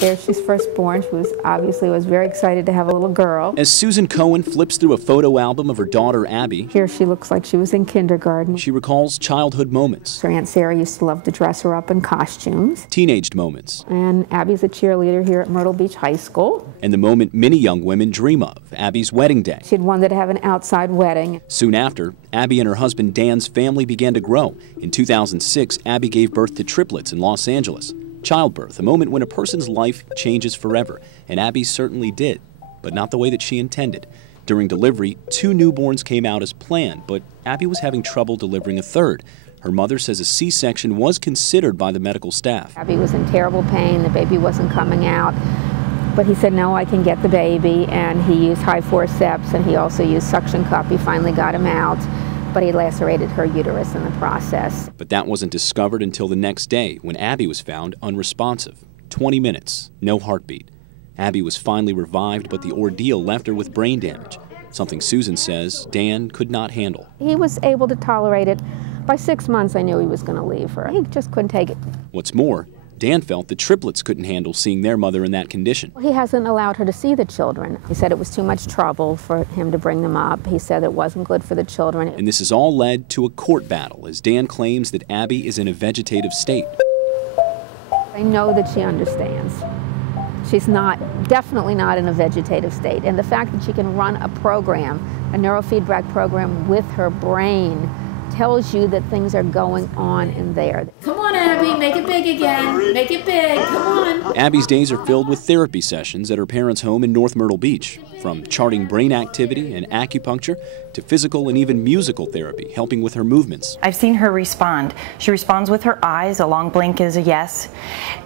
There she's first born. She was very excited to have a little girl. As Susan Cohen flips through a photo album of her daughter, Abbie, Here she looks like she was in kindergarten. she recalls childhood moments. Her Aunt Sarah used to love to dress her up in costumes. Teenaged moments. And Abbie's a cheerleader here at Myrtle Beach High School. And the moment many young women dream of, Abbie's wedding day. She'd wanted to have an outside wedding. Soon after, Abbie and her husband Dan's family began to grow. In 2006, Abbie gave birth to triplets in Los Angeles. Childbirth, a moment when a person's life changes forever, and Abbie certainly did, but not the way that she intended. During delivery, 2 newborns came out as planned, but Abbie was having trouble delivering a third. Her mother says a C-section was considered by the medical staff. Abbie was in terrible pain. The baby wasn't coming out. But he said, no, I can get the baby, and he used high forceps, and he also used suction cup. He finally got him out, but he lacerated her uterus in the process. But that wasn't discovered until the next day, when Abbie was found unresponsive. 20 minutes, no heartbeat. Abbie was finally revived, but the ordeal left her with brain damage, something Susan says Dan could not handle. He was able to tolerate it. By 6 months, I knew he was going to leave her. He just couldn't take it. What's more, Dan felt the triplets couldn't handle seeing their mother in that condition. He hasn't allowed her to see the children. He said it was too much trouble for him to bring them up. He said it wasn't good for the children. And this has all led to a court battle as Dan claims that Abbie is in a vegetative state. I know that she understands. She's definitely not in a vegetative state. And the fact that she can run a program, a neurofeedback program with her brain, tells you that things are going on in there. Come on, Abbie, make it big again. Make it big, come on. Abbie's days are filled with therapy sessions at her parents' home in North Myrtle Beach, from charting brain activity and acupuncture to physical and even musical therapy, helping with her movements. I've seen her respond. She responds with her eyes. A long blink is a yes.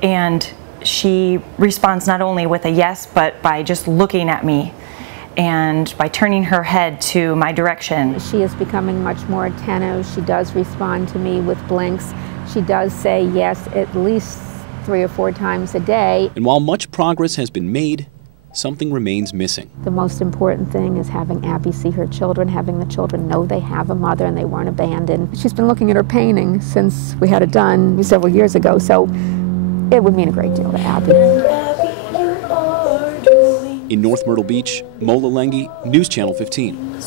And she responds not only with a yes, but by just looking at me and by turning her head to my direction. She is becoming much more attentive. She does respond to me with blinks. She does say yes at least 3 or 4 times a day. And while much progress has been made, something remains missing. The most important thing is having Abbie see her children, having the children know they have a mother and they weren't abandoned. She's been looking at her painting since we had it done several years ago, so it would mean a great deal to Abbie. In North Myrtle Beach, Mola Lengi, News Channel 15.